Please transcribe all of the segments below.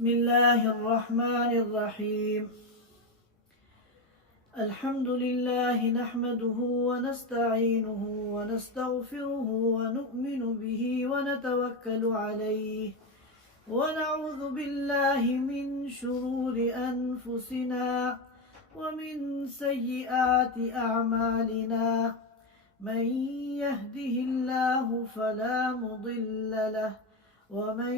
بسم الله الرحمن الرحيم. الحمد لله نحمده ونستعينه ونستغفره ونؤمن به ونتوكل عليه ونعوذ بالله من شرور أنفسنا ومن سيئات أعمالنا. من يهده الله فلا مضل له ومن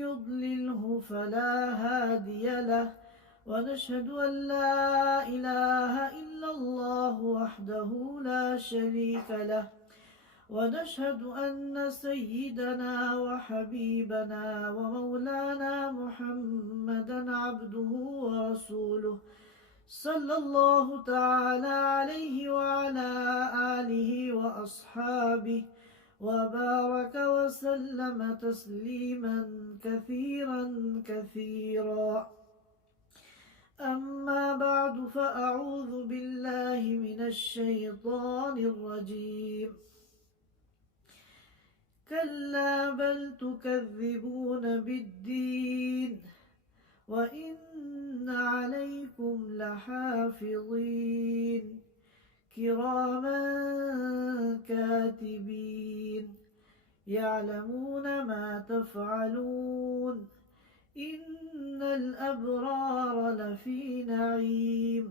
يضلله فلا هادي له، ونشهد أن لا إله إلا الله وحده لا شريك له، ونشهد أن سيدنا وحبيبنا ومولانا محمدا عبده ورسوله صلى الله تعالى عليه وعلى آله وأصحابه وبارك وسلم تسليما كثيرا كثيرا. أما بعد، فأعوذ بالله من الشيطان الرجيم. كلا بل تكذبون بالدين وإن عليكم لحافظين كراما كاتبين يعلمون ما تفعلون. إن الأبرار لفي نعيم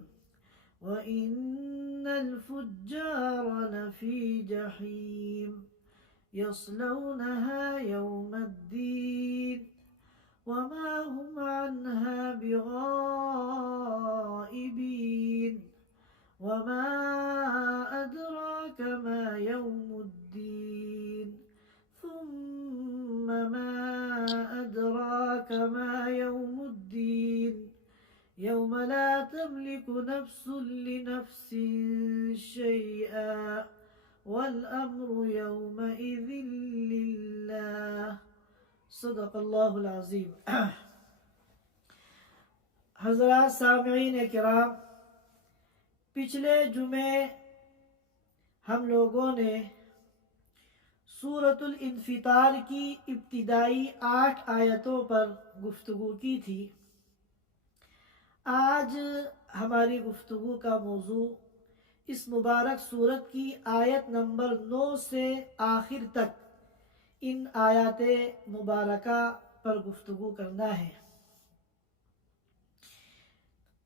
وإن الفجار لفي جحيم يصلونها يوم الدين وما هم عنها بغائبين. وما أدراك ما يوم الدين ثم ما أدراك ما يوم الدين يوم لا تملك نفس لنفس شيئا والأمر يومئذ لله. صدق اللہ العظیم. حضرات سامعین کرام، پچھلے جمعے ہم لوگوں نے سورۃ الانفطار کی ابتدائی 8 آیتوں پر گفتگو کی تھی. آج ہماری گفتگو کا موضوع اس مبارک سورت کی آیت نمبر 9 سے آخر تک ان آیات مبارکہ پر گفتگو کرنا ہے.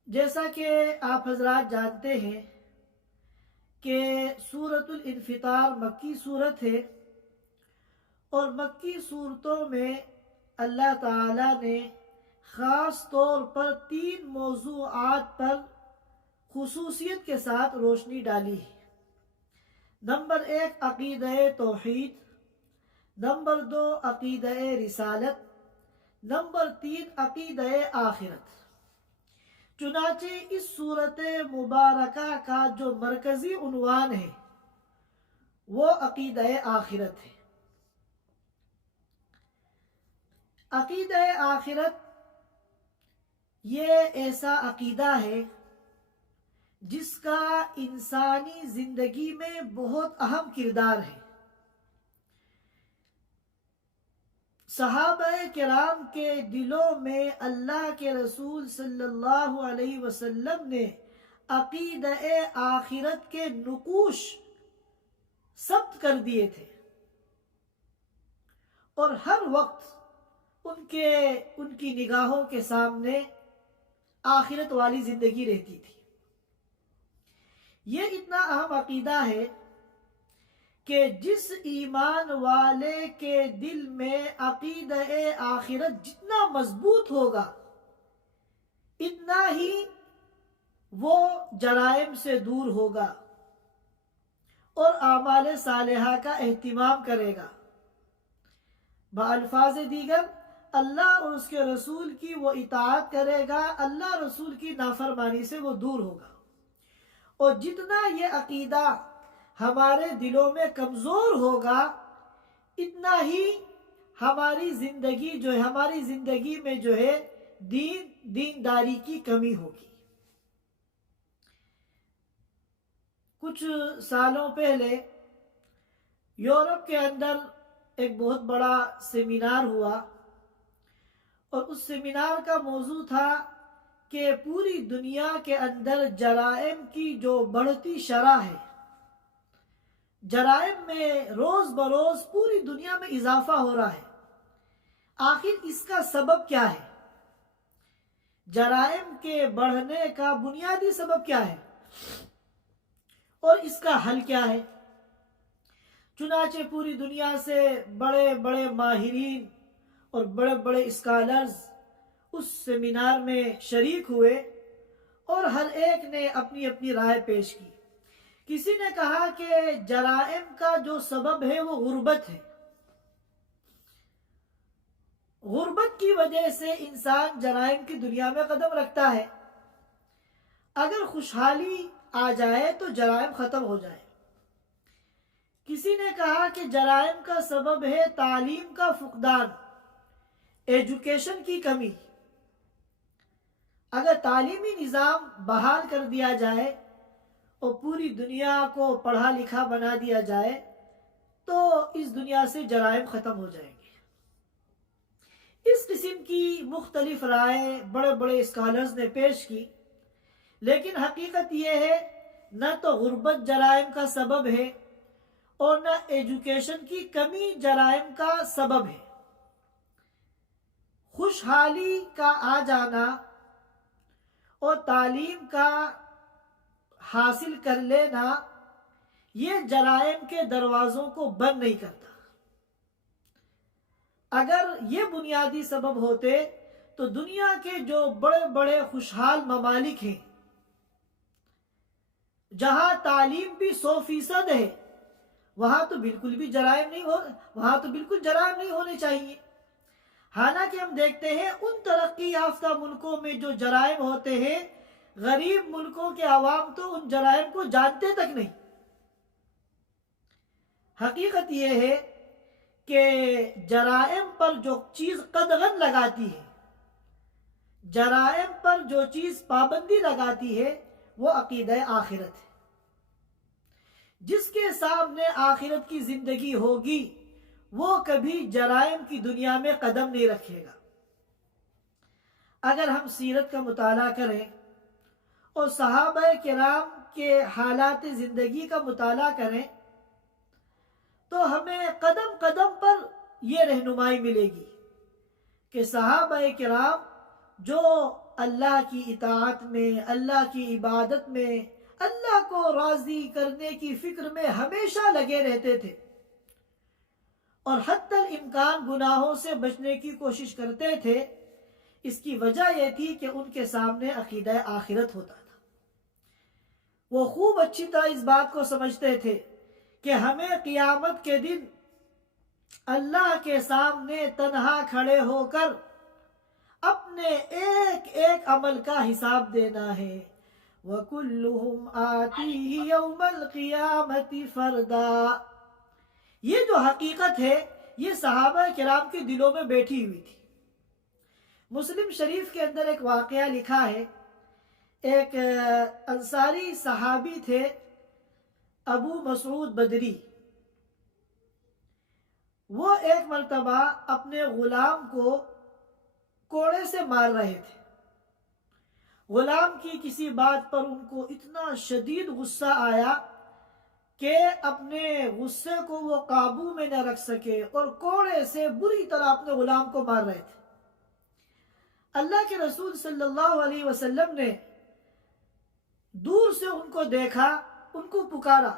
جیسا کہ آپ حضرات جانتے ہیں کہ سورۃ الانفطار مکی صورت ہے، اور مکی صورتوں میں اللہ تعالیٰ نے خاص طور پر 3 موضوعات پر خصوصیت کے ساتھ روشنی ڈالی ہے. نمبر 1 عقیدہ توحید، نمبر 2 عقیدہ رسالت، نمبر 3 عقیدہ آخرت. چنانچہ اس صورت مبارکہ کا جو مرکزی عنوان ہے وہ عقیدہ آخرت ہے. عقیدہ آخرت یہ ایسا عقیدہ ہے جس کا انسانی زندگی میں بہت اہم کردار ہے. صحابہ کرام کے دلوں میں اللہ کے رسول صلی اللہ علیہ وسلم نے عقیدہ آخرت کے نقوش ثبت کر دیے تھے، اور ہر وقت ان کی نگاہوں کے سامنے آخرت والی زندگی رہتی تھی. یہ اتنا اہم عقیدہ ہے کہ جس ایمان والے کے دل میں عقیدہ آخرت جتنا مضبوط ہوگا اتنا ہی وہ جرائم سے دور ہوگا اور اعمال صالحہ کا اہتمام کرے گا. بالفاظ دیگر اللہ اور اس کے رسول کی وہ اطاعت کرے گا، اللہ رسول کی نافرمانی سے وہ دور ہوگا. اور جتنا یہ عقیدہ ہمارے دلوں میں کمزور ہوگا اتنا ہی ہماری زندگی میں جو ہے دینداری کی کمی ہوگی. کچھ سالوں پہلے یورپ کے اندر ایک بہت بڑا سیمینار ہوا، اور اس سیمینار کا موضوع تھا کہ پوری دنیا کے اندر جرائم کی جو بڑھتی شرح ہے، جرائم میں روز بروز پوری دنیا میں اضافہ ہو رہا ہے، آخر اس کا سبب کیا ہے؟ جرائم کے بڑھنے کا بنیادی سبب کیا ہے اور اس کا حل کیا ہے؟ چنانچہ پوری دنیا سے بڑے بڑے ماہرین اور بڑے بڑے اسکالرز اس سیمینار میں شریک ہوئے اور ہر ایک نے اپنی اپنی رائے پیش کی۔ کسی نے کہا کہ جرائم کا جو سبب ہے وہ غربت ہے، غربت کی وجہ سے انسان جرائم کی دنیا میں قدم رکھتا ہے، اگر خوشحالی آ جائے تو جرائم ختم ہو جائے۔ کسی نے کہا کہ جرائم کا سبب ہے تعلیم کا فقدان، ایجوکیشن کی کمی، اگر تعلیمی نظام بحال کر دیا جائے اور پوری دنیا کو پڑھا لکھا بنا دیا جائے تو اس دنیا سے جرائم ختم ہو جائیں گے۔ اس قسم کی مختلف رائے بڑے بڑے اسکالرز نے پیش کی، لیکن حقیقت یہ ہے نہ تو غربت جرائم کا سبب ہے اور نہ ایجوکیشن کی کمی جرائم کا سبب ہے۔ خوشحالی کا آ جانا اور تعلیم کا حاصل کر لینا یہ جرائم کے دروازوں کو بند نہیں کرتا۔ اگر یہ بنیادی سبب ہوتے تو دنیا کے جو بڑے بڑے خوشحال ممالک ہیں جہاں تعلیم بھی 100% ہے، وہاں تو بالکل جرائم نہیں ہونے چاہیے۔ حالانکہ ہم دیکھتے ہیں ان ترقی یافتہ ملکوں میں جو جرائم ہوتے ہیں، غریب ملکوں کے عوام تو ان جرائم کو جانتے تک نہیں۔ حقیقت یہ ہے کہ جرائم پر جو چیز قدغن لگاتی ہے، جرائم پر جو چیز پابندی لگاتی ہے وہ عقیدہ آخرت ہے۔ جس کے سامنے آخرت کی زندگی ہوگی وہ کبھی جرائم کی دنیا میں قدم نہیں رکھے گا۔ اگر ہم سیرت کا مطالعہ کریں اور صحابہ کرام کے حالات زندگی کا مطالعہ کریں تو ہمیں قدم قدم پر یہ رہنمائی ملے گی کہ صحابہ کرام جو اللہ کی اطاعت میں، اللہ کی عبادت میں، اللہ کو راضی کرنے کی فکر میں ہمیشہ لگے رہتے تھے اور حتی الامکان گناہوں سے بچنے کی کوشش کرتے تھے۔ اس کی وجہ یہ تھی کہ ان کے سامنے عقیدہ آخرت ہوتا تھا۔ وہ خوب اچھی طرح اس بات کو سمجھتے تھے کہ ہمیں قیامت کے دن اللہ کے سامنے تنہا کھڑے ہو کر اپنے ایک ایک عمل کا حساب دینا ہے۔ وَكُلُّهُمْ آتِيهِ يَوْمَ الْقِيَامَةِ فَرْدًا۔ یہ جو حقیقت ہے یہ صحابہ کرام کے دلوں میں بیٹھی ہوئی تھی۔ مسلم شریف کے اندر ایک واقعہ لکھا ہے، ایک انصاری صحابی تھے ابو مسعود بدری، وہ ایک مرتبہ اپنے غلام کو کوڑے سے مار رہے تھے۔ غلام کی کسی بات پر ان کو اتنا شدید غصہ آیا کہ اپنے غصے کو وہ قابو میں نہ رکھ سکے اور کوڑے سے بری طرح اپنے غلام کو مار رہے تھے۔ اللہ کے رسول صلی اللہ علیہ وسلم نے دور سے ان کو دیکھا، ان کو پکارا،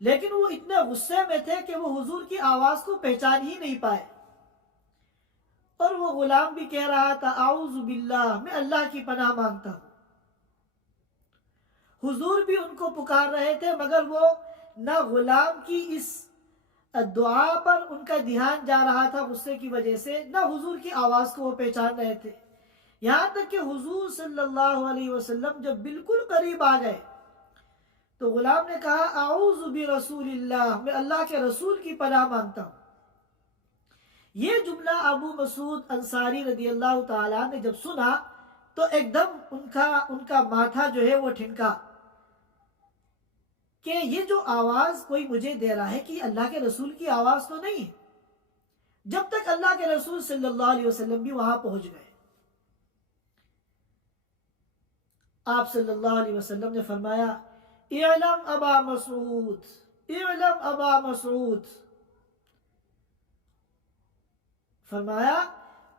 لیکن وہ اتنے غصے میں تھے کہ وہ حضور کی آواز کو پہچان ہی نہیں پائے، اور وہ غلام بھی کہہ رہا تھا اعوذ باللہ، میں اللہ کی پناہ مانگتا ہوں۔ حضور بھی ان کو پکار رہے تھے مگر وہ نہ غلام کی اس دعا پر ان کا دھیان جا رہا تھا غصے کی وجہ سے، نہ حضور کی آواز کو وہ پہچان رہے تھے۔ یہاں تک کہ حضور صلی اللہ علیہ وسلم جب بالکل قریب آ گئے تو غلام نے کہا اعوذ برسول اللہ، میں اللہ کے رسول کی پناہ مانگتا ہوں۔ یہ جملہ ابو مسعود انصاری رضی اللہ تعالیٰ نے جب سنا تو ایک دم ان کا ماتھا جو ہے وہ ٹھنکا کہ یہ جو آواز کوئی مجھے دے رہا ہے کہ اللہ کے رسول کی آواز تو نہیں ہے۔ جب تک اللہ کے رسول صلی اللہ علیہ وسلم بھی وہاں پہنچ گئے۔ آپ صلی اللہ علیہ وسلم نے فرمایا اعلم ابا مسعود، اعلم ابا مسعود، فرمایا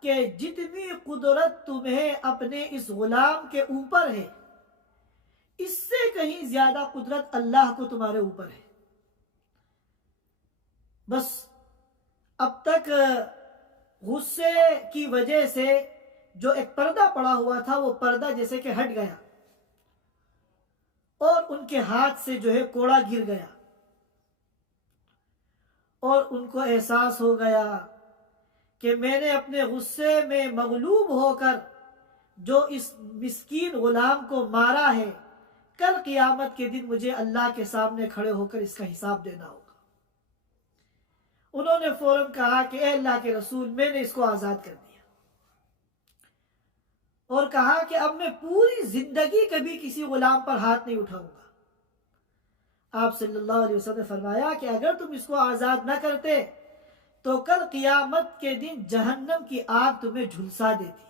کہ جتنی قدرت تمہیں اپنے اس غلام کے اوپر ہے، اس سے کہیں زیادہ قدرت اللہ کو تمہارے اوپر ہے۔ بس اب تک غصے کی وجہ سے جو ایک پردہ پڑا ہوا تھا وہ پردہ جیسے کہ ہٹ گیا، اور ان کے ہاتھ سے جو ہے کوڑا گر گیا، اور ان کو احساس ہو گیا کہ میں نے اپنے غصے میں مغلوب ہو کر جو اس مسکین غلام کو مارا ہے، کل قیامت کے دن مجھے اللہ کے سامنے کھڑے ہو کر اس کا حساب دینا ہوگا۔ انہوں نے فوراً کہا کہ اے اللہ کے رسول، میں نے اس کو آزاد کر دیا، اور کہا کہ اب میں پوری زندگی کبھی کسی غلام پر ہاتھ نہیں اٹھاؤں گا۔ آپ صلی اللہ علیہ وسلم نے فرمایا کہ اگر تم اس کو آزاد نہ کرتے تو کل قیامت کے دن جہنم کی آگ تمہیں جھلسا دیتی۔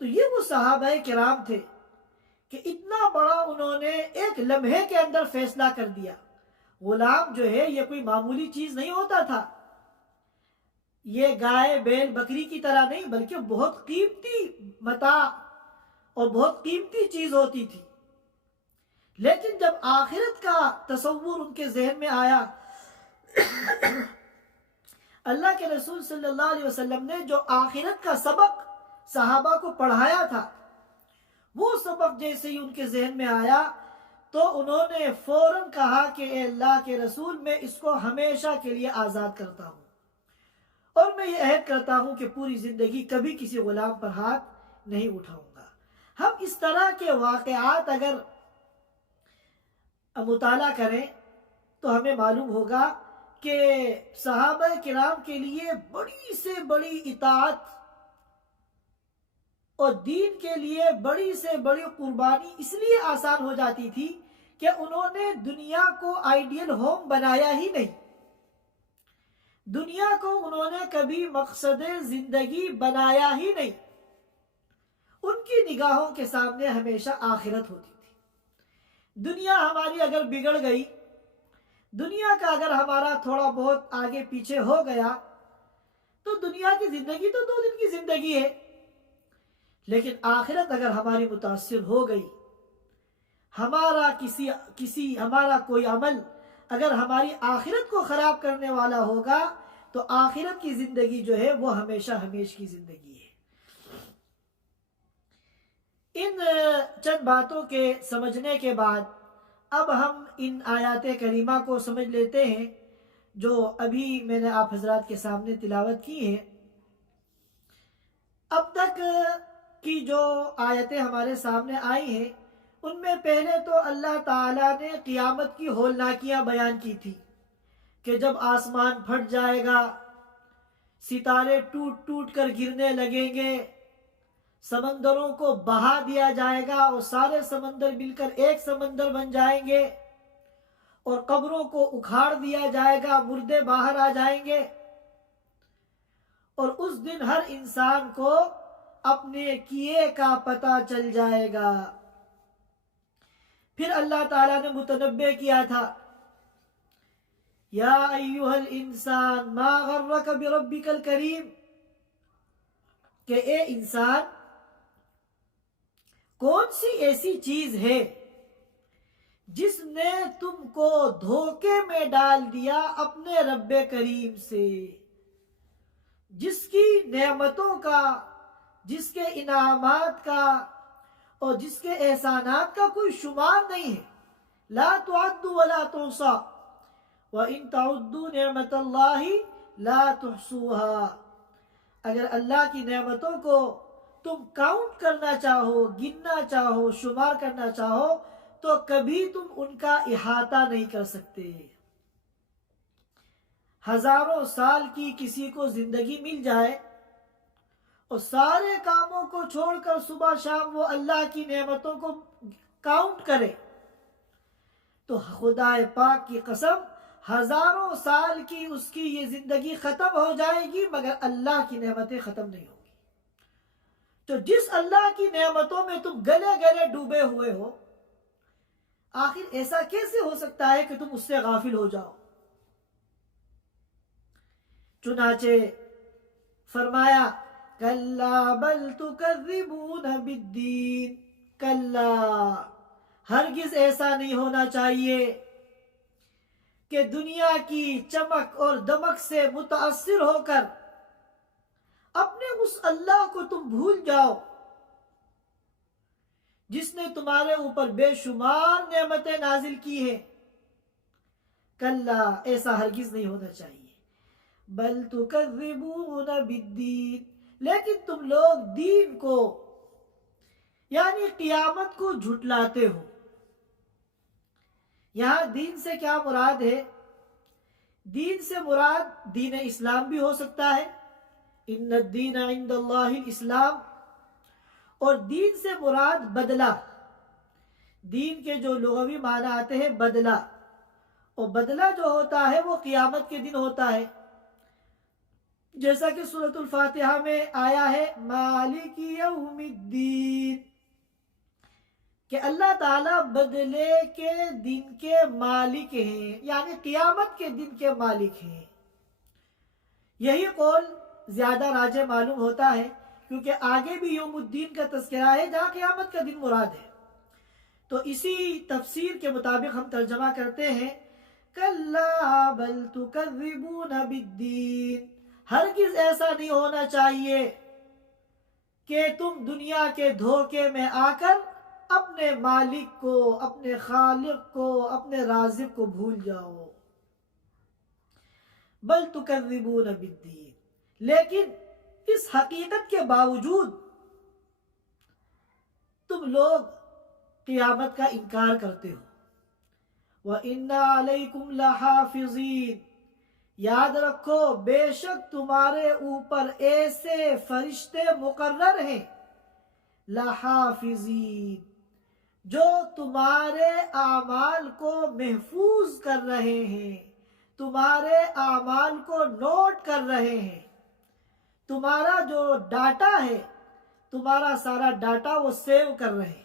تو یہ وہ صحابہ کرام تھے کہ اتنا بڑا انہوں نے ایک لمحے کے اندر فیصلہ کر دیا۔ غلام جو ہے یہ کوئی معمولی چیز نہیں ہوتا تھا، یہ گائے بیل بکری کی طرح نہیں، بلکہ بہت قیمتی متاع اور بہت قیمتی چیز ہوتی تھی۔ لیکن جب آخرت کا تصور ان کے ذہن میں آیا، اللہ کے رسول صلی اللہ علیہ وسلم نے جو آخرت کا سبق صحابہ کو پڑھایا تھا، وہ سبق جیسے ہی ان کے ذہن میں آیا تو انہوں نے فوراً کہا کہ اے اللہ کے رسول، میں اس کو ہمیشہ کے لیے آزاد کرتا ہوں، اور میں یہ عہد کرتا ہوں کہ پوری زندگی کبھی کسی غلام پر ہاتھ نہیں اٹھاؤں گا۔ ہم اس طرح کے واقعات اگر مطالعہ کریں تو ہمیں معلوم ہوگا کہ صحابہ کرام کے لیے بڑی سے بڑی اطاعت اور دین کے لیے بڑی سے بڑی قربانی اس لیے آسان ہو جاتی تھی کہ انہوں نے دنیا کو آئیڈیل ہوم بنایا ہی نہیں، دنیا کو انہوں نے کبھی مقصد زندگی بنایا ہی نہیں۔ ان کی نگاہوں کے سامنے ہمیشہ آخرت ہوتی تھی۔ دنیا ہماری اگر بگڑ گئی، دنیا کا اگر ہمارا تھوڑا بہت آگے پیچھے ہو گیا تو دنیا کی زندگی تو 2 دن کی زندگی ہے، لیکن آخرت اگر ہماری متاثر ہو گئی، ہمارا ہمارا کوئی عمل اگر ہماری آخرت کو خراب کرنے والا ہوگا تو آخرت کی زندگی جو ہے وہ ہمیشہ ہمیش کی زندگی ہے۔ ان چند باتوں کے سمجھنے کے بعد اب ہم ان آیات کریمہ کو سمجھ لیتے ہیں جو ابھی میں نے آپ حضرات کے سامنے تلاوت کی ہے۔ اب تک کی جو آیتیں ہمارے سامنے آئی ہیں ان میں پہلے تو اللہ تعالیٰ نے قیامت کی ہولناکیاں بیان کی تھی کہ جب آسمان پھٹ جائے گا، ستارے ٹوٹ ٹوٹ کر گرنے لگیں گے، سمندروں کو بہا دیا جائے گا اور سارے سمندر مل کر ایک سمندر بن جائیں گے، اور قبروں کو اکھاڑ دیا جائے گا، مردے باہر آ جائیں گے، اور اس دن ہر انسان کو اپنے کیے کا پتہ چل جائے گا۔ پھر اللہ تعالیٰ نے متنبع کیا تھا، یا ایھا الانسان ما غرک بربک الکریم، کہ اے انسان کون سی ایسی چیز ہے جس نے تم کو دھوکے میں ڈال دیا اپنے رب کریم سے، جس کی نعمتوں کا، جس کے انعامات کا اور جس کے احسانات کا کوئی شمار نہیں ہے۔ لا تعد ولا تحصى وَإِن تَعُدُّوا نِعْمَةَ اللَّهِ لَا تُحْصُوهَا، اگر اللہ کی نعمتوں کو تم کاؤنٹ کرنا چاہو، گننا چاہو، شمار کرنا چاہو تو کبھی تم ان کا احاطہ نہیں کر سکتے۔ ہزاروں سال کی کسی کو زندگی مل جائے اور سارے کاموں کو چھوڑ کر صبح شام وہ اللہ کی نعمتوں کو کاؤنٹ کرے تو خدا پاک کی قسم ہزاروں سال کی اس کی یہ زندگی ختم ہو جائے گی مگر اللہ کی نعمتیں ختم نہیں ہوں گی. تو جس اللہ کی نعمتوں میں تم گلے گلے ڈوبے ہوئے ہو، آخر ایسا کیسے ہو سکتا ہے کہ تم اس سے غافل ہو جاؤ؟ چنانچہ فرمایا کلا بل تکذبون بالدین، کلا ہرگز ایسا نہیں ہونا چاہیے کہ دنیا کی چمک اور دمک سے متاثر ہو کر اپنے اس اللہ کو تم بھول جاؤ جس نے تمہارے اوپر بے شمار نعمتیں نازل کی ہیں. کلا ایسا ہرگز نہیں ہونا چاہیے. بل تکذبون بالدین، لیکن تم لوگ دین کو یعنی قیامت کو جھٹلاتے ہو. یہاں دین سے کیا مراد ہے؟ دین سے مراد دین اسلام بھی ہو سکتا ہے، ان الدین عند اللہ الاسلام، اور دین سے مراد بدلہ. دین کے جو لغوی معنی آتے ہیں بدلہ، اور بدلہ جو ہوتا ہے وہ قیامت کے دن ہوتا ہے، جیسا کہ سورۃ الفاتحہ میں آیا ہے مالک یوم الدین، کہ اللہ تعالیٰ بدلے کے دن کے مالک ہیں، یعنی قیامت کے دن کے مالک ہیں. یہی قول زیادہ راجح معلوم ہوتا ہے کیونکہ آگے بھی یوم الدین کا تذکرہ ہے جہاں قیامت کا دن مراد ہے. تو اسی تفسیر کے مطابق ہم ترجمہ کرتے ہیں کلا بل تکذبون بالدین، ہرگز ایسا نہیں ہونا چاہیے کہ تم دنیا کے دھوکے میں آ کر اپنے مالک کو، اپنے خالق کو، اپنے رازق کو بھول جاؤ. بل تکذبون بالدین، لیکن اس حقیقت کے باوجود تم لوگ قیامت کا انکار کرتے ہو. وَإِنَّ عَلَيْكُمْ لَحَافِظِينَ، یاد رکھو بے شک تمہارے اوپر ایسے فرشتے مقرر ہیں، لحافظین، جو تمہارے اعمال کو محفوظ کر رہے ہیں، تمہارے اعمال کو نوٹ کر رہے ہیں. تمہارا جو ڈاٹا ہے، تمہارا سارا ڈاٹا وہ سیو کر رہے ہیں.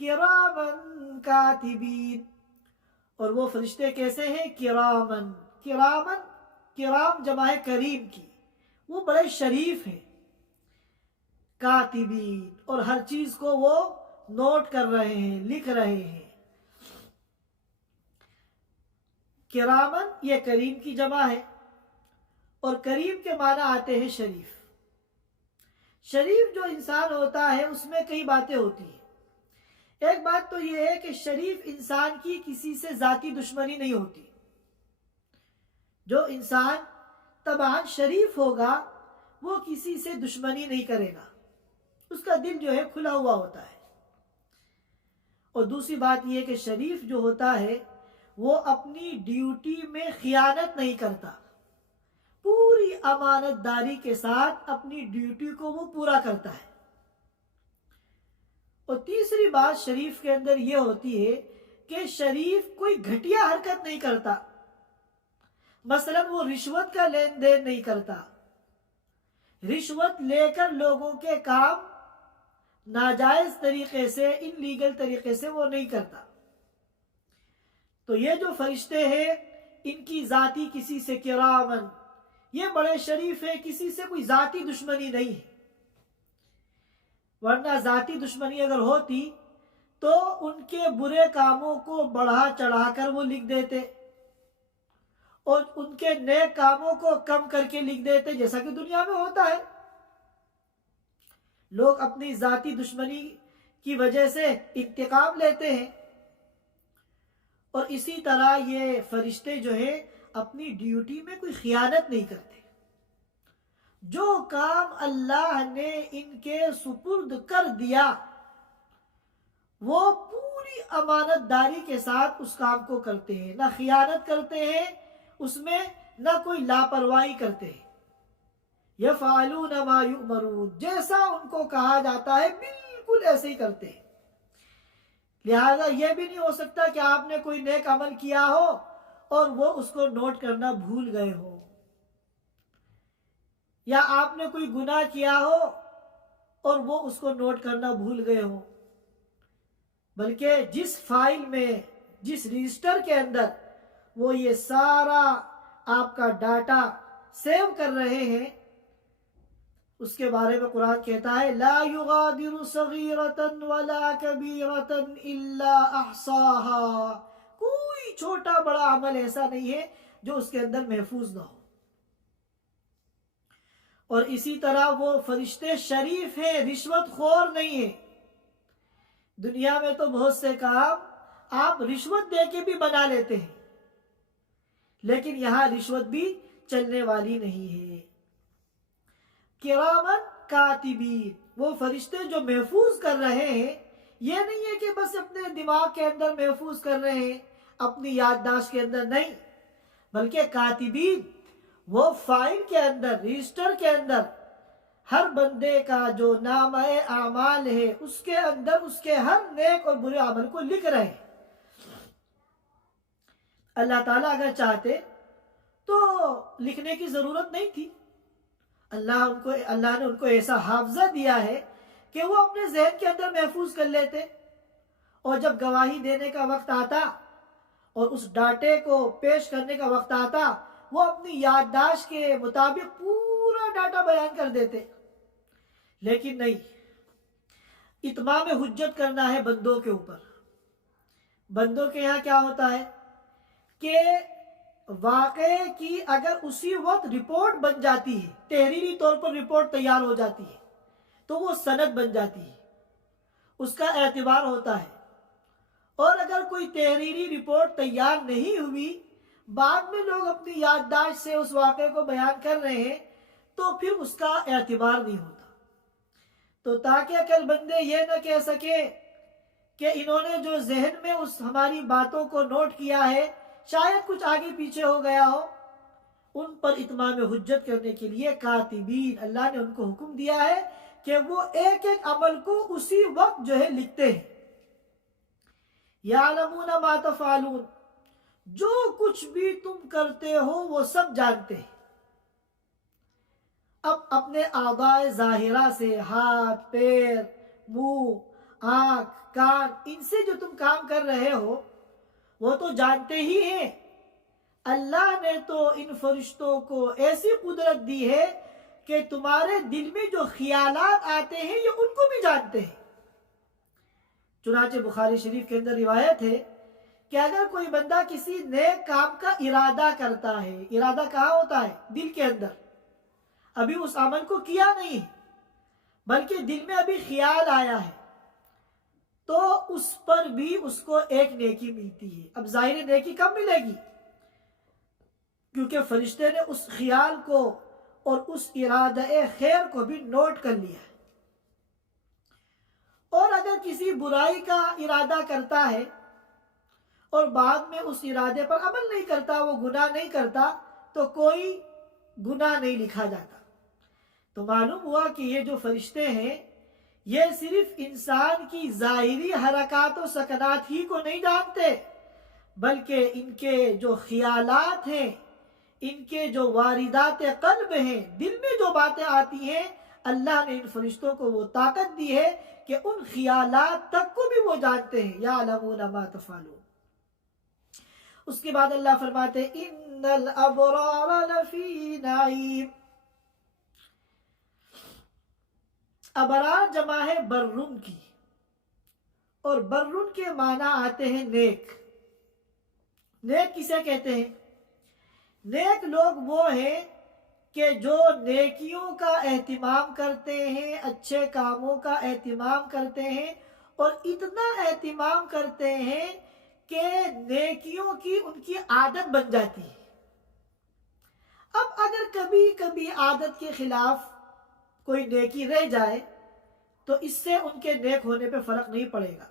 کرامن کاتبین، اور وہ فرشتے کیسے ہیں؟ کرامن، کرامن، کرام جمع ہے کریم کی، وہ بڑے شریف ہیں. کاتبین، اور ہر چیز کو وہ نوٹ کر رہے ہیں، لکھ رہے ہیں. کرامن یہ کریم کی جمع ہے، اور کریم کے معنی آتے ہیں شریف. شریف جو انسان ہوتا ہے اس میں کئی باتیں ہوتی ہیں. ایک بات تو یہ ہے کہ شریف انسان کی کسی سے ذاتی دشمنی نہیں ہوتی. جو انسان طبعاً شریف ہوگا وہ کسی سے دشمنی نہیں کرے گا، اس کا دل جو ہے کھلا ہوا ہوتا ہے. اور دوسری بات یہ کہ شریف جو ہوتا ہے وہ اپنی ڈیوٹی میں خیانت نہیں کرتا، پوری امانت داری کے ساتھ اپنی ڈیوٹی کو وہ پورا کرتا ہے. اور تیسری بات شریف کے اندر یہ ہوتی ہے کہ شریف کوئی گھٹیا حرکت نہیں کرتا. مثلا وہ رشوت کا لین دین نہیں کرتا، رشوت لے کر لوگوں کے کام ناجائز طریقے سے، ان لیگل طریقے سے وہ نہیں کرتا. تو یہ جو فرشتے ہیں ان کی ذاتی کسی سے کرامن، یہ بڑے شریف ہیں، کسی سے کوئی ذاتی دشمنی نہیں ہے. ورنہ ذاتی دشمنی اگر ہوتی تو ان کے برے کاموں کو بڑھا چڑھا کر وہ لکھ دیتے اور ان کے نیک کاموں کو کم کر کے لکھ دیتے، جیسا کہ دنیا میں ہوتا ہے. لوگ اپنی ذاتی دشمنی کی وجہ سے انتقام لیتے ہیں، اور اسی طرح یہ فرشتے جو ہیں اپنی ڈیوٹی میں کوئی خیانت نہیں کرتے. جو کام اللہ نے ان کے سپرد کر دیا وہ پوری امانت داری کے ساتھ اس کام کو کرتے ہیں، نہ خیانت کرتے ہیں اس میں، نہ کوئی لاپرواہی کرتے ہیں. یفعلون ما یؤمرون، جیسا ان کو کہا جاتا ہے بالکل ایسے ہی کرتے ہیں. لہذا یہ بھی نہیں ہو سکتا کہ آپ نے کوئی نیک عمل کیا ہو اور وہ اس کو نوٹ کرنا بھول گئے ہو، یا آپ نے کوئی گناہ کیا ہو اور وہ اس کو نوٹ کرنا بھول گئے ہو، بلکہ جس فائل میں، جس رجسٹر کے اندر وہ یہ سارا آپ کا ڈاٹا سیو کر رہے ہیں، اس کے بارے میں قرآن کہتا ہے لا یغادر صغیرۃ ولا کبیرۃ الا احصاها، کوئی چھوٹا بڑا عمل ایسا نہیں ہے جو اس کے اندر محفوظ نہ ہو۔ اور اسی طرح وہ فرشتے شریف ہیں، رشوت خور نہیں ہیں۔ دنیا میں تو بہت سے کام آپ رشوت دے کے بھی بنا لیتے ہیں، لیکن یہاں رشوت بھی چلنے والی نہیں ہے۔ کرامن کاتبین، وہ فرشتے جو محفوظ کر رہے ہیں، یہ نہیں ہے کہ بس اپنے دماغ کے اندر محفوظ کر رہے ہیں، اپنی یادداشت کے اندر نہیں، بلکہ کاتبین وہ فائل کے اندر، رجسٹر کے اندر ہر بندے کا جو نامہ اعمال ہے اس کے اندر اس کے ہر نیک اور برے عمل کو لکھ رہے ہیں۔ اللہ تعالیٰ اگر چاہتے تو لکھنے کی ضرورت نہیں تھی۔ اللہ نے ان کو ایسا حافظہ دیا ہے کہ وہ اپنے ذہن کے اندر محفوظ کر لیتے، اور جب گواہی دینے کا وقت آتا اور اس ڈاٹے کو پیش کرنے کا وقت آتا، وہ اپنی یادداشت کے مطابق پورا ڈاٹا بیان کر دیتے۔ لیکن نہیں، اتمام حجت کرنا ہے بندوں کے اوپر۔ بندوں کے یہاں کیا ہوتا ہے کہ واقعے کی اگر اسی وقت رپورٹ بن جاتی ہے، تحریری طور پر رپورٹ تیار ہو جاتی ہے، تو وہ سند بن جاتی ہے، اس کا اعتبار ہوتا ہے۔ اور اگر کوئی تحریری رپورٹ تیار نہیں ہوئی، بعد میں لوگ اپنی یادداشت سے اس واقعے کو بیان کر رہے ہیں، تو پھر اس کا اعتبار نہیں ہوتا۔ تو تاکہ عقل بندے یہ نہ کہہ سکے کہ انہوں نے جو ذہن میں اس ہماری باتوں کو نوٹ کیا ہے شاید کچھ آگے پیچھے ہو گیا ہو، ان پر اتمام حجت کرنے کے لیے کاتبین، اللہ نے ان کو حکم دیا ہے کہ وہ ایک ایک عمل کو اسی وقت جو ہے لکھتے ہیں۔ یعلمون ما تفعلون، جو کچھ بھی تم کرتے ہو وہ سب جانتے ہیں۔ اب اپنے اعضاء ظاہرہ سے، ہاتھ، پیر، منہ، آنکھ، کان، ان سے جو تم کام کر رہے ہو وہ تو جانتے ہی ہیں۔ اللہ نے تو ان فرشتوں کو ایسی قدرت دی ہے کہ تمہارے دل میں جو خیالات آتے ہیں یہ ان کو بھی جانتے ہیں۔ چنانچہ بخاری شریف کے اندر روایت ہے کہ اگر کوئی بندہ کسی نیک کام کا ارادہ کرتا ہے، ارادہ کہاں ہوتا ہے؟ دل کے اندر، ابھی اس عمل کو کیا نہیں بلکہ دل میں ابھی خیال آیا ہے، تو اس پر بھی اس کو ایک نیکی ملتی ہے۔ اب ظاہر نیکی کب ملے گی؟ کیونکہ فرشتے نے اس خیال کو اور اس ارادہ خیر کو بھی نوٹ کر لیا ہے۔ اور اگر کسی برائی کا ارادہ کرتا ہے اور بعد میں اس ارادے پر عمل نہیں کرتا، وہ گناہ نہیں کرتا، تو کوئی گناہ نہیں لکھا جاتا۔ تو معلوم ہوا کہ یہ جو فرشتے ہیں یہ صرف انسان کی ظاہری حرکات و سکنات ہی کو نہیں جانتے، بلکہ ان کے جو خیالات ہیں، ان کے جو واردات قلب ہیں، دل میں جو باتیں آتی ہیں، اللہ نے ان فرشتوں کو وہ طاقت دی ہے کہ ان خیالات تک کو بھی وہ جانتے ہیں۔ یعلمون ما تفعلون۔ اس کے بعد اللہ فرماتے ان الابرار لفی نعیم۔ ابرار جمع ہے برن کی، اور برن کے معنی آتے ہیں نیک۔ نیک کسے کہتے ہیں؟ نیک لوگ وہ ہیں کہ جو نیکیوں کا اہتمام کرتے ہیں، اچھے کاموں کا اہتمام کرتے ہیں، اور اتنا اہتمام کرتے ہیں کہ نیکیوں کی ان کی عادت بن جاتی ہے۔ اب اگر کبھی کبھی عادت کے خلاف کوئی نیکی رہ جائے تو اس سے ان کے نیک ہونے پہ فرق نہیں پڑے گا،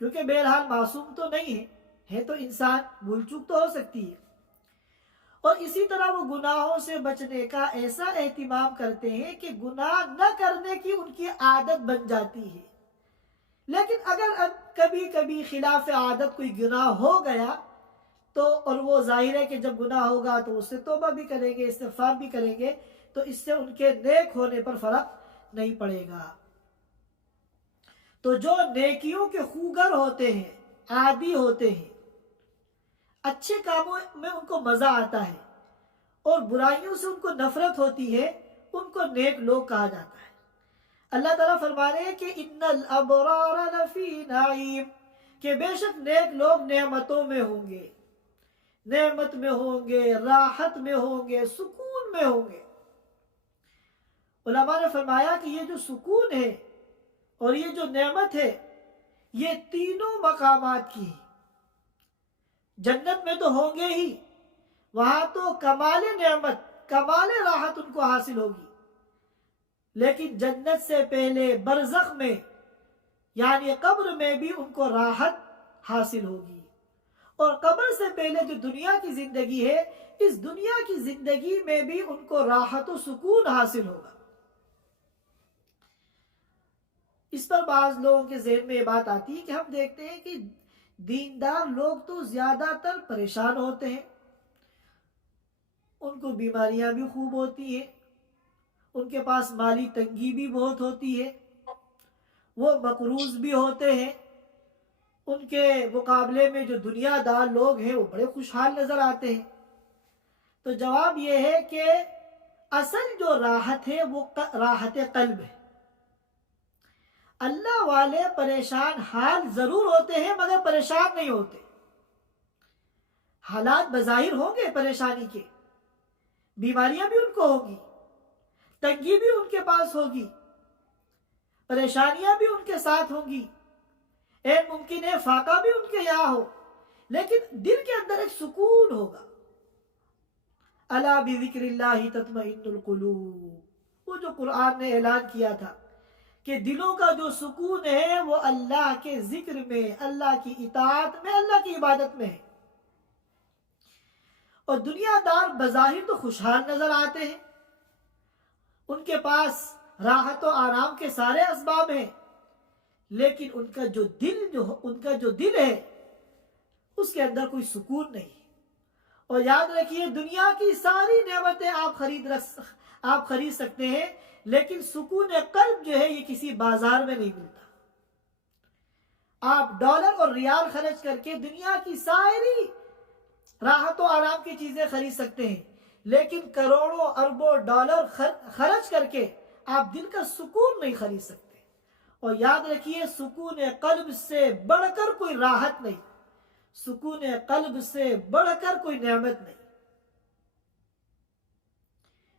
کیونکہ بہرحال معصوم تو نہیں ہے تو انسان، بھول چوک تو ہو سکتی ہے۔ اور اسی طرح وہ گناہوں سے بچنے کا ایسا اہتمام کرتے ہیں کہ گناہ نہ کرنے کی ان کی عادت بن جاتی ہے۔ لیکن اگر اب کبھی کبھی خلاف عادت کوئی گناہ ہو گیا تو اور وہ ظاہر ہے کہ جب گناہ ہوگا تو اس سے توبہ بھی کریں گے، استغفار بھی کریں گے، تو اس سے ان کے نیک ہونے پر فرق نہیں پڑے گا۔ تو جو نیکیوں کے خوگر ہوتے ہیں، عادی ہوتے ہیں، اچھے کاموں میں ان کو مزہ آتا ہے اور برائیوں سے ان کو نفرت ہوتی ہے، ان کو نیک لوگ کہا جاتا ہے۔ اللہ تعالیٰ فرما رہے ہیں کہ ان الابرار لفی نعیم، کہ بے شک نیک لوگ نعمتوں میں ہوں گے، نعمت میں ہوں گے، راحت میں ہوں گے، سکون میں ہوں گے۔ علماء نے فرمایا کہ یہ جو سکون ہے اور یہ جو نعمت ہے، یہ تینوں مقامات کی ہے۔ جنت میں تو ہوں گے ہی، وہاں تو کمال نعمت، کمال راحت ان کو حاصل ہوگی، لیکن جنت سے پہلے برزخ میں یعنی قبر میں بھی ان کو راحت حاصل ہوگی، اور قبر سے پہلے جو دنیا کی زندگی ہے، اس دنیا کی زندگی میں بھی ان کو راحت و سکون حاصل ہوگا۔ اس پر بعض لوگوں کے ذہن میں یہ بات آتی ہے کہ ہم دیکھتے ہیں کہ دیندار لوگ تو زیادہ تر پریشان ہوتے ہیں، ان کو بیماریاں بھی خوب ہوتی ہیں، ان کے پاس مالی تنگی بھی بہت ہوتی ہے، وہ مقروض بھی ہوتے ہیں، ان کے مقابلے میں جو دنیا دار لوگ ہیں وہ بڑے خوشحال نظر آتے ہیں۔ تو جواب یہ ہے کہ اصل جو راحت ہے وہ راحت قلب ہے۔ اللہ والے پریشان حال ضرور ہوتے ہیں مگر پریشان نہیں ہوتے۔ حالات بظاہر ہوں گے پریشانی کے، بیماریاں بھی ان کو ہوگی، تنگی بھی ان کے پاس ہوگی، پریشانیاں بھی ان کے ساتھ ہوں گی، ایک ممکن ہے فاقہ بھی ان کے یہاں ہو، لیکن دل کے اندر ایک سکون ہوگا۔ الا بذکر اللہ تطمئن القلوب، وہ جو قرآن نے اعلان کیا تھا کہ دلوں کا جو سکون ہے وہ اللہ کے ذکر میں، اللہ کی اطاعت میں، اللہ کی عبادت میں ہے۔ اور دنیا دار بظاہر تو خوشحال نظر آتے ہیں، ان کے پاس راحت و آرام کے سارے اسباب ہیں، لیکن ان کا جو دل ہے اس کے اندر کوئی سکون نہیں۔ اور یاد رکھیے دنیا کی ساری نعمتیں آپ خرید سکتے ہیں، لیکن سکون قلب جو ہے یہ کسی بازار میں نہیں ملتا۔ آپ ڈالر اور ریال خرچ کر کے دنیا کی ساری راحت و آرام کی چیزیں خرید سکتے ہیں، لیکن کروڑوں اربوں ڈالر خرچ کر کے آپ دل کا سکون نہیں خرید سکتے۔ اور یاد رکھیے سکون قلب سے بڑھ کر کوئی راحت نہیں، سکون قلب سے بڑھ کر کوئی نعمت نہیں۔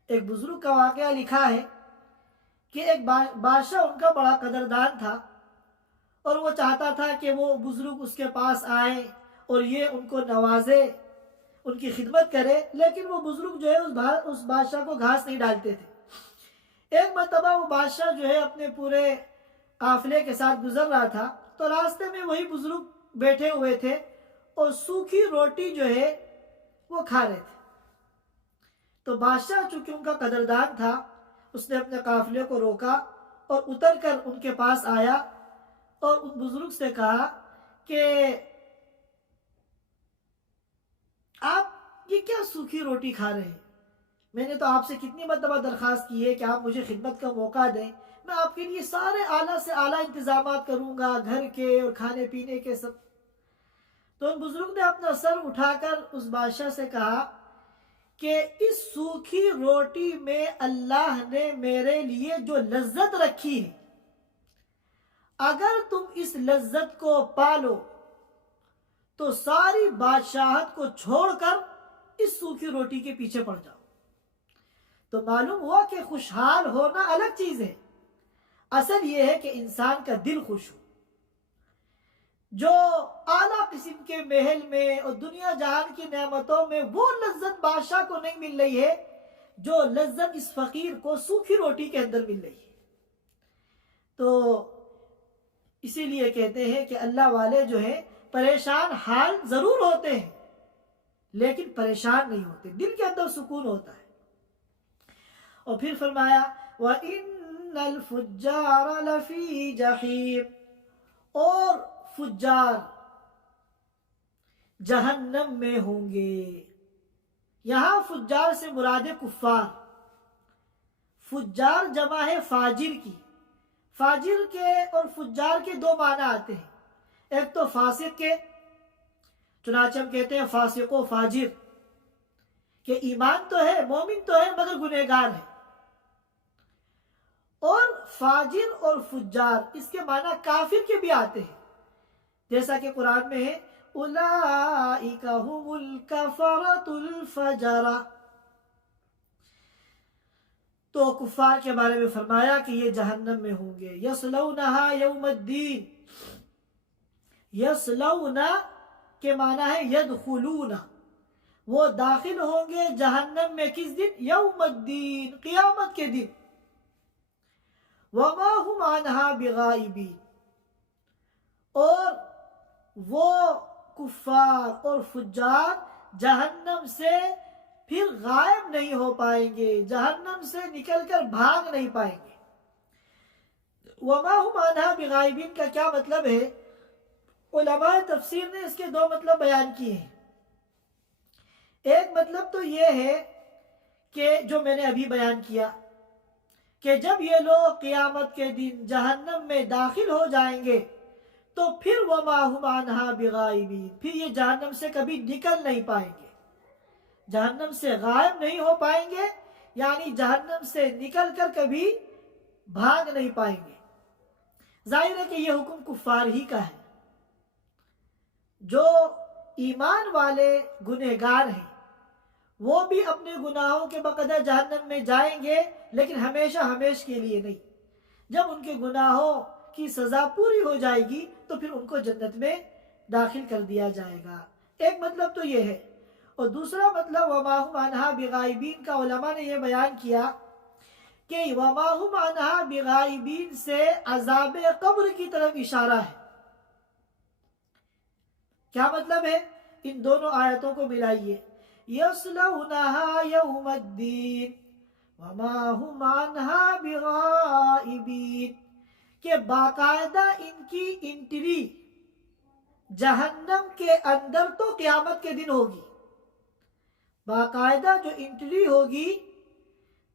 ایک بزرگ کا واقعہ لکھا ہے کہ ایک بادشاہ ان کا بڑا قدردان تھا، اور وہ چاہتا تھا کہ وہ بزرگ اس کے پاس آئے اور یہ ان کو نوازے، ان کی خدمت کرے، لیکن وہ بزرگ جو ہے اس بادشاہ کو گھاس نہیں ڈالتے تھے۔ ایک مرتبہ وہ بادشاہ جو ہے اپنے پورے قافلے کے ساتھ گزر رہا تھا، تو راستے میں وہی بزرگ بیٹھے ہوئے تھے اور سوکھی روٹی جو ہے وہ کھا رہے تھے۔ تو بادشاہ چونکہ ان کا قدردان تھا، اس نے اپنے قافلے کو روکا اور اتر کر ان کے پاس آیا اور ان بزرگ سے کہا کہ آپ یہ کیا سوکھی روٹی کھا رہے ہیں؟ میں نے تو آپ سے کتنی مرتبہ درخواست کی ہے کہ آپ مجھے خدمت کا موقع دیں، میں آپ کے لیے سارے اعلیٰ سے اعلیٰ انتظامات کروں گا، گھر کے اور کھانے پینے کے سب۔ تو ان بزرگ نے اپنا سر اٹھا کر اس بادشاہ سے کہا کہ اس سوکھی روٹی میں اللہ نے میرے لیے جو لذت رکھی ہے، اگر تم اس لذت کو پالو تو ساری بادشاہت کو چھوڑ کر اس سوکھی روٹی کے پیچھے پڑ جاؤ۔ تو معلوم ہوا کہ خوشحال ہونا الگ چیز ہے، اصل یہ ہے کہ انسان کا دل خوش ہو۔ جو اعلیٰ قسم کے محل میں اور دنیا جہان کی نعمتوں میں وہ لذت بادشاہ کو نہیں مل رہی ہے جو لذت اس فقیر کو سوکھی روٹی کے اندر مل رہی ہے۔ تو اسی لیے کہتے ہیں کہ اللہ والے جو ہیں پریشان حال ضرور ہوتے ہیں، لیکن پریشان نہیں ہوتے، دل کے اندر سکون ہوتا ہے۔ اور پھر فرمایا وَإِنَّ الْفُجَّارَ لَفِي جَحِيمٍ، اور فجار جہنم میں ہوں گے. یہاں فجار سے مراد کفار. فجار جمع ہے فاجر کی. فاجر کے اور فجار کے دو معنی آتے ہیں. ایک تو فاسق کے، چنانچہ ہم کہتے ہیں فاسق و فاجر، کہ ایمان تو ہے، مومن تو ہے، مگر گنہگار ہے. اور فاجر اور فجار اس کے معنی کافر کے بھی آتے ہیں، جیسا کہ قرآن میں ہے اولئک هم الکفرۃ الفجرہ. تو کفار کے بارے میں فرمایا کہ یہ جہنم میں ہوں گے. یصلونہا یوم الدین. یصلونا کے معنی ہے یدخلون، وہ داخل ہوں گے جہنم میں. کس دن؟ یوم الدین، قیامت کے دن. وما هم عنہا بغائبین، اور وہ کفار اور فجار جہنم سے پھر غائب نہیں ہو پائیں گے، جہنم سے نکل کر بھاگ نہیں پائیں گے. وما هم عنہا بغائبین کا کیا مطلب ہے؟ علماء تفسیر نے اس کے دو مطلب بیان کیے ہیں. ایک مطلب تو یہ ہے کہ جو میں نے ابھی بیان کیا، کہ جب یہ لوگ قیامت کے دن جہنم میں داخل ہو جائیں گے تو پھر وما هم عنہا بغائبین، پھر یہ جہنم سے کبھی نکل نہیں پائیں گے، جہنم سے غائب نہیں ہو پائیں گے، یعنی جہنم سے نکل کر کبھی بھاگ نہیں پائیں گے. ظاہر ہے کہ یہ حکم کفار ہی کا ہے. جو ایمان والے گنہگار ہیں وہ بھی اپنے گناہوں کے بقدر جہنم میں جائیں گے، لیکن ہمیشہ ہمیش کے لیے نہیں. جب ان کے گناہوں کی سزا پوری ہو جائے گی تو پھر ان کو جنت میں داخل کر دیا جائے گا. ایک مطلب تو یہ ہے. اور دوسرا مطلب وما هم عنہا بغائبین کا علماء نے یہ بیان کیا کہ وما هم عنہا بغائبین سے عذاب قبر کی طرف اشارہ ہے. کیا مطلب ہے؟ ان دونوں آیتوں کو ملائیے. یصلونہا یوم الدین وما هم عنہا بغائبین، کہ باقاعدہ ان کی انٹری جہنم کے اندر تو قیامت کے دن ہوگی. باقاعدہ جو انٹری ہوگی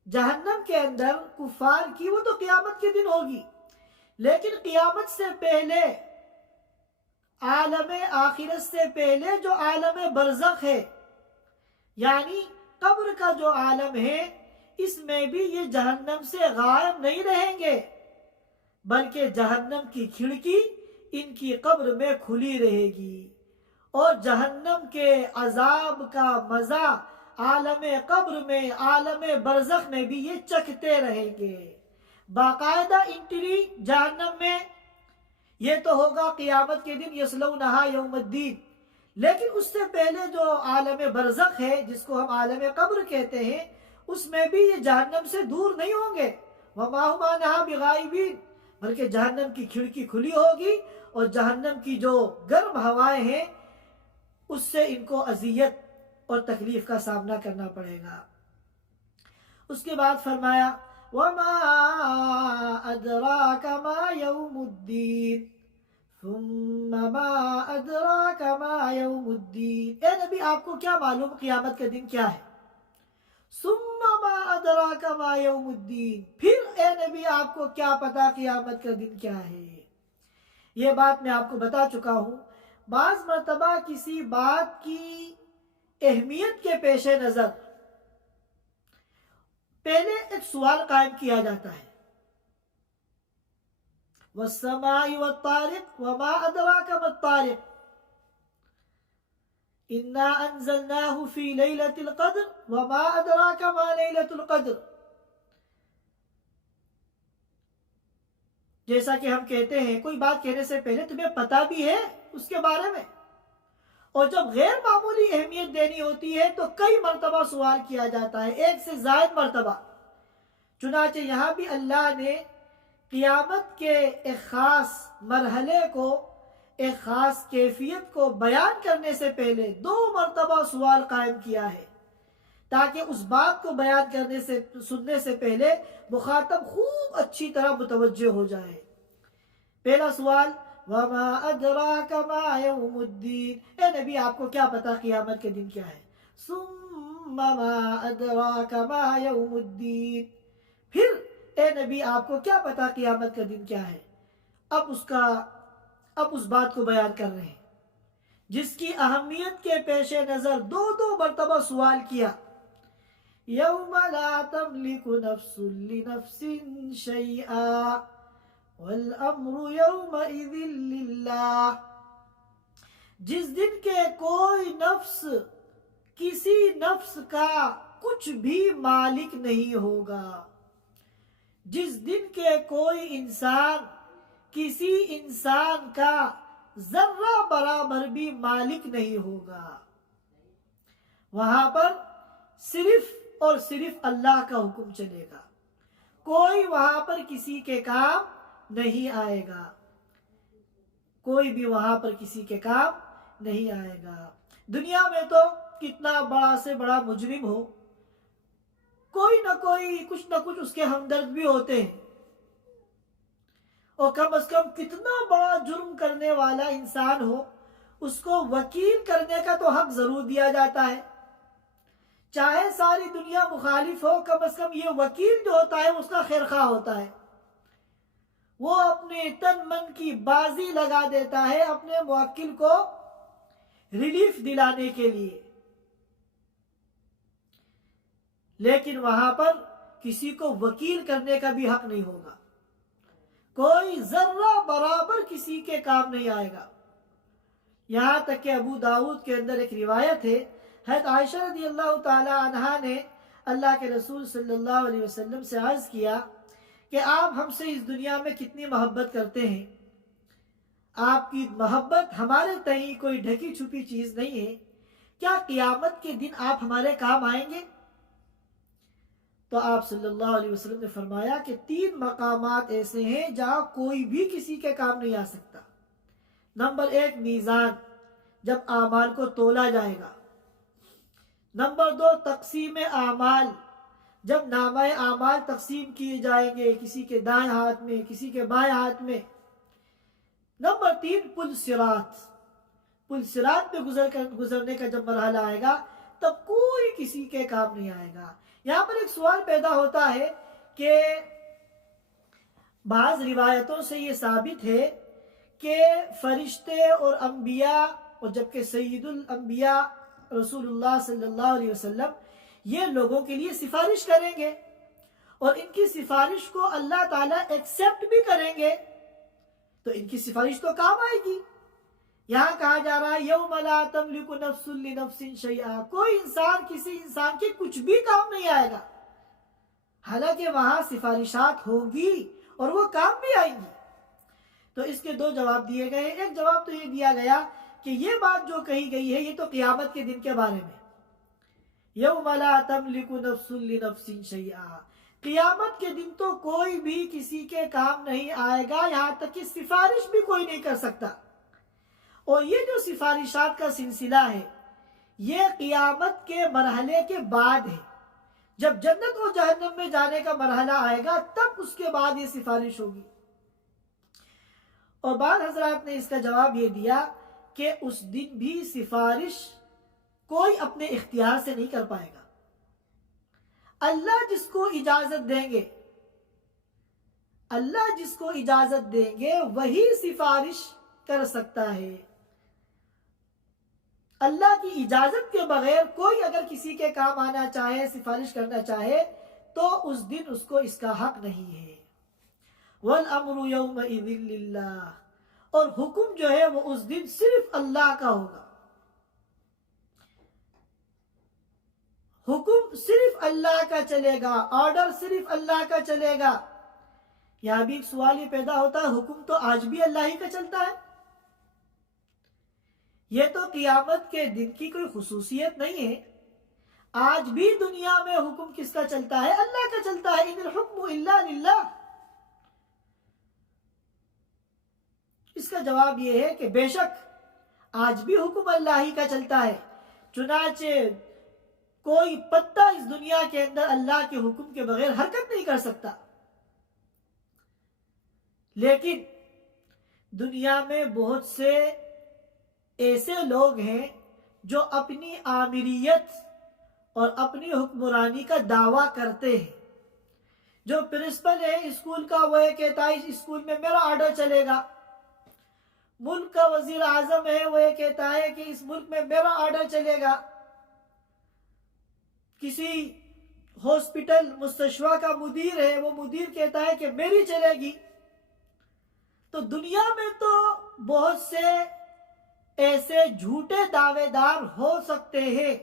جہنم کے اندر کفار کی، وہ تو قیامت کے دن ہوگی. لیکن قیامت سے پہلے، عالم آخرت سے پہلے جو عالم برزخ ہے، یعنی قبر کا جو عالم ہے، اس میں بھی یہ جہنم سے غائب نہیں رہیں گے، بلکہ جہنم کی کھڑکی ان کی قبر میں کھلی رہے گی، اور جہنم کے عذاب کا مزہ عالم قبر میں، عالم برزخ میں بھی یہ چکھتے رہیں گے. باقاعدہ انٹری جہنم میں یہ تو ہوگا قیامت کے دن، یصلونہا یوم الدین. لیکن اس سے پہلے جو عالم برزخ ہے، جس کو ہم عالم قبر کہتے ہیں، اس میں بھی یہ جہنم سے دور نہیں ہوں گے. وما هم عنہا بغائبین، بلکہ جہنم کی کھڑکی کھلی ہوگی، اور جہنم کی جو گرم ہوائیں ہیں اس سے ان کو اذیت اور تکلیف کا سامنا کرنا پڑے گا. اس کے بعد فرمایا وما ادراک ما یوم الدین ثم ما ادراک ما یوم الدین. اے نبی آپ کو کیا معلوم قیامت کا دن کیا ہے؟ ثم ما ادراک ما یوم الدین، پھر اے نبی آپ کو کیا پتا قیامت کا دن کیا ہے؟ یہ بات میں آپ کو بتا چکا ہوں. بعض مرتبہ کسی بات کی اہمیت کے پیش نظر پہلے ایک سوال قائم کیا جاتا ہے. والسماء والطارق وما ادراک ما الطارق انا انزلناہ فی لیلۃ القدر وما ادراک ما لیلۃ القدر. جیسا کہ ہم کہتے ہیں کوئی بات کہنے سے پہلے تمہیں پتہ بھی ہے اس کے بارے میں، اور جب غیر معمولی اہمیت دینی ہوتی ہے تو کئی مرتبہ سوال کیا جاتا ہے، ایک سے زائد مرتبہ. چنانچہ یہاں بھی اللہ نے قیامت کے ایک خاص مرحلے کو، ایک خاص کیفیت کو بیان کرنے سے پہلے 2 مرتبہ سوال قائم کیا ہے، تاکہ اس بات کو بیان کرنے سے، سننے سے پہلے مخاطب خوب اچھی طرح متوجہ ہو جائے. پہلا سوال وما ادراک ما یوم الدین، اے نبی آپ کو کیا پتا قیامت کے دن کیا ہے؟ ثم ما ادراک ما یوم الدین، پھر اے نبی آپ کو کیا پتا قیامت کا دن کیا ہے؟ اب اس بات کو بیان کر رہے ہیں جس کی اہمیت کے پیش نظر دو مرتبہ سوال کیا، یوم لا تملک نفس لنفس شیئا والامر یومئذ للہ، جس دن کے کوئی نفس کسی نفس کا کچھ بھی مالک نہیں ہوگا، جس دن کے کوئی انسان کسی انسان کا ذرہ برابر بھی مالک نہیں ہوگا، وہاں پر صرف اور صرف اللہ کا حکم چلے گا، کوئی وہاں پر کسی کے کام نہیں آئے گا، کوئی بھی وہاں پر کسی کے کام نہیں آئے گا۔ دنیا میں تو کتنا بڑا سے بڑا مجرم ہو، کوئی نہ کوئی کچھ نہ کچھ اس کے ہمدرد بھی ہوتے ہیں، اور کم از کم کتنا بڑا جرم کرنے والا انسان ہو اس کو وکیل کرنے کا تو حق ضرور دیا جاتا ہے، چاہے ساری دنیا مخالف ہو، کم از کم یہ وکیل جو ہوتا ہے اس کا خیر خواہ ہوتا ہے، وہ اپنے تن من کی بازی لگا دیتا ہے اپنے موکل کو ریلیف دلانے کے لیے، لیکن وہاں پر کسی کو وکیل کرنے کا بھی حق نہیں ہوگا، کوئی ذرہ برابر کسی کے کام نہیں آئے گا۔ یہاں تک کہ ابو داؤد کے اندر ایک روایت ہے، حضرت عائشہ رضی اللہ تعالی عنہا نے اللہ کے رسول صلی اللہ علیہ وسلم سے عرض کیا کہ آپ ہم سے اس دنیا میں کتنی محبت کرتے ہیں، آپ کی محبت ہمارے تئیں کوئی ڈھکی چھپی چیز نہیں ہے، کیا قیامت کے دن آپ ہمارے کام آئیں گے؟ تو آپ صلی اللہ علیہ وسلم نے فرمایا کہ 3 مقامات ایسے ہیں جہاں کوئی بھی کسی کے کام نہیں آ سکتا۔ نمبر 1 میزان، جب اعمال کو تولا جائے گا۔ نمبر 2 تقسیم اعمال، جب نامہ اعمال تقسیم کیے جائیں گے، کسی کے دائیں ہاتھ میں کسی کے بائیں ہاتھ میں۔ نمبر 3 پل صراط پہ گزرنے کا جب مرحلہ آئے گا تب کوئی کسی کے کام نہیں آئے گا۔ یہاں پر ایک سوال پیدا ہوتا ہے کہ بعض روایتوں سے یہ ثابت ہے کہ فرشتے اور انبیاء، اور جبکہ سید الانبیاء رسول اللہ صلی اللہ علیہ وسلم یہ لوگوں کے لیے سفارش کریں گے، اور ان کی سفارش کو اللہ تعالیٰ ایکسیپٹ بھی کریں گے، تو ان کی سفارش تو کام آئے گی۔ یہاں کہا جا رہا ہے یوم لا تملک نفس لنفس شیئا، کوئی انسان کسی انسان کے کچھ بھی کام نہیں آئے گا، حالانکہ وہاں سفارشات ہوگی اور وہ کام بھی آئیں گی۔ تو اس کے 2 جواب دیے گئے۔ ایک جواب تو یہ دیا گیا کہ یہ بات جو کہی گئی ہے یہ تو قیامت کے دن کے بارے میں، یوم لا تملک نفس لنفس شیئا، قیامت کے دن تو کوئی بھی کسی کے کام نہیں آئے گا، یہاں تک کہ سفارش بھی کوئی نہیں کر سکتا۔ اور یہ جو سفارشات کا سلسلہ ہے یہ قیامت کے مرحلے کے بعد ہے، جب جنت و جہنم میں جانے کا مرحلہ آئے گا تب اس کے بعد یہ سفارش ہوگی۔ اور بعض حضرات نے اس کا جواب یہ دیا کہ اس دن بھی سفارش کوئی اپنے اختیار سے نہیں کر پائے گا، اللہ جس کو اجازت دیں گے، اللہ جس کو اجازت دیں گے وہی سفارش کر سکتا ہے۔ اللہ کی اجازت کے بغیر کوئی اگر کسی کے کام آنا چاہے، سفارش کرنا چاہے، تو اس دن اس کو اس کا حق نہیں ہے۔ وَالْأَمْرُ يَوْمَئِذٍ لِلَّهِ، اور حکم جو ہے وہ اس دن صرف اللہ کا ہوگا، حکم صرف اللہ کا چلے گا، آرڈر صرف اللہ کا چلے گا۔ یہاں بھی ایک سوال یہ پیدا ہوتا ہے، حکم تو آج بھی اللہ ہی کا چلتا ہے، یہ تو قیامت کے دن کی کوئی خصوصیت نہیں ہے، آج بھی دنیا میں حکم کس کا چلتا ہے؟ اللہ کا چلتا ہے۔ ان الحکم الا للہ۔ اس کا جواب یہ ہے کہ بے شک آج بھی حکم اللہ ہی کا چلتا ہے، چنانچہ کوئی پتا اس دنیا کے اندر اللہ کے حکم کے بغیر حرکت نہیں کر سکتا، لیکن دنیا میں بہت سے ایسے لوگ ہیں جو اپنی آمریت اور اپنی حکمرانی کا دعویٰ کرتے ہیں. جو پرنسپل ہے اسکول کا وہ یہ کہتا ہے اس اسکول میں میرا آرڈر چلے گا. ملک کا وزیر اعظم ہے وہ یہ کہتا ہے کہ اس ملک میں میرا آرڈر چلے گا. کسی ہاسپٹل مستشفیٰ کا مدیر ہے وہ مدیر کہتا ہے کہ میری چلے گی. تو دنیا میں تو بہت سے ایسے جھوٹے دعوے دار ہو سکتے ہیں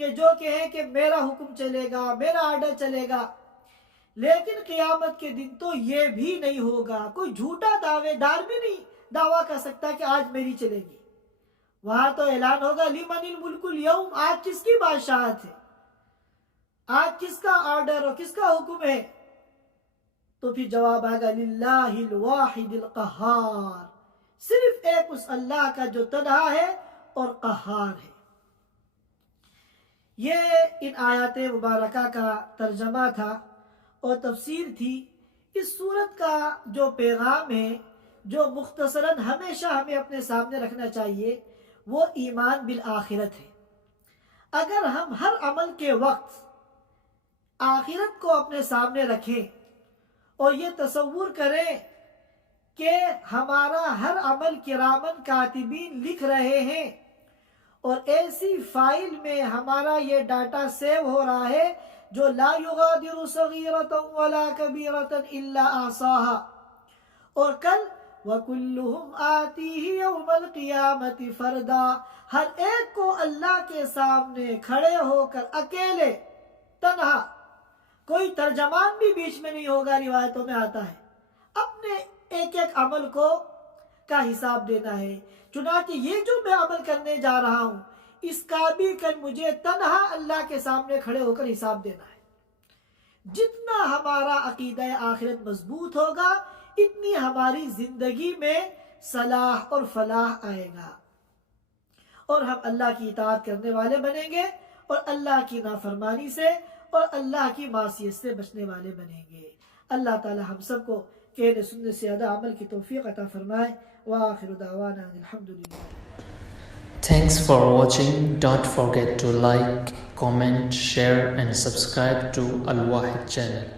کہ جو کہیں کہ میرا حکم چلے گا, میرا آرڈر چلے گا, لیکن قیامت کے دن تو یہ بھی نہیں ہوگا. کوئی جھوٹا دعوے دار بھی نہیں دعویٰ کر سکتا کہ آج میری چلے گی. وہاں تو اعلان ہوگا لمن الملک اليوم, آج کس کی بادشاہت ہے, آج کس کا آرڈر اور کس کا حکم ہے. تو پھر جواب آئے گا للہ الواحد القہار, صرف ایک اس اللہ کا جو تنہا ہے اور قہار ہے. یہ ان آیات مبارکہ کا ترجمہ تھا اور تفسیر تھی. اس سورت کا جو پیغام ہے جو مختصراً ہمیشہ ہمیں اپنے سامنے رکھنا چاہیے وہ ایمان بالآخرت ہے. اگر ہم ہر عمل کے وقت آخرت کو اپنے سامنے رکھیں اور یہ تصور کریں کہ ہمارا ہر عمل کرامن کاتبین لکھ رہے ہیں اور ایسی فائل میں ہمارا یہ ڈاٹا سیو ہو رہا ہے جو لا یغادر صغیرۃ ولا کبیرۃ الا احصاها, اور کل وَكُلُّهُمْ آتِيهِ يَوْمَ الْقِيَامَةِ فَرْدًا, ہر ایک کو اللہ کے سامنے کھڑے ہو کر اکیلے تنہا, کوئی ترجمان بھی بیچ میں نہیں ہوگا. روایتوں میں آتا ہے اپنے ایک ایک عمل کو کا حساب دینا ہے. چنانچہ یہ جو میں عمل کرنے جا رہا ہوں اس کا بھی کل مجھے تنہا اللہ کے سامنے کھڑے ہو کر حساب دینا ہے. جتنا ہمارا عقیدہ آخرت مضبوط ہوگا اتنی ہماری زندگی میں صلاح اور فلاح آئے گا اور ہم اللہ کی اطاعت کرنے والے بنیں گے اور اللہ کی نافرمانی سے اور اللہ کی معصیت سے بچنے والے بنیں گے. اللہ تعالی ہم سب کو کہنے سننے سے زیادہ عمل کی توفیق عطا فرمائے. وآخر دعوانا الحمدللہ. Thanks for watching. Don't forget to like, comment, share and subscribe to Al Wahid channel.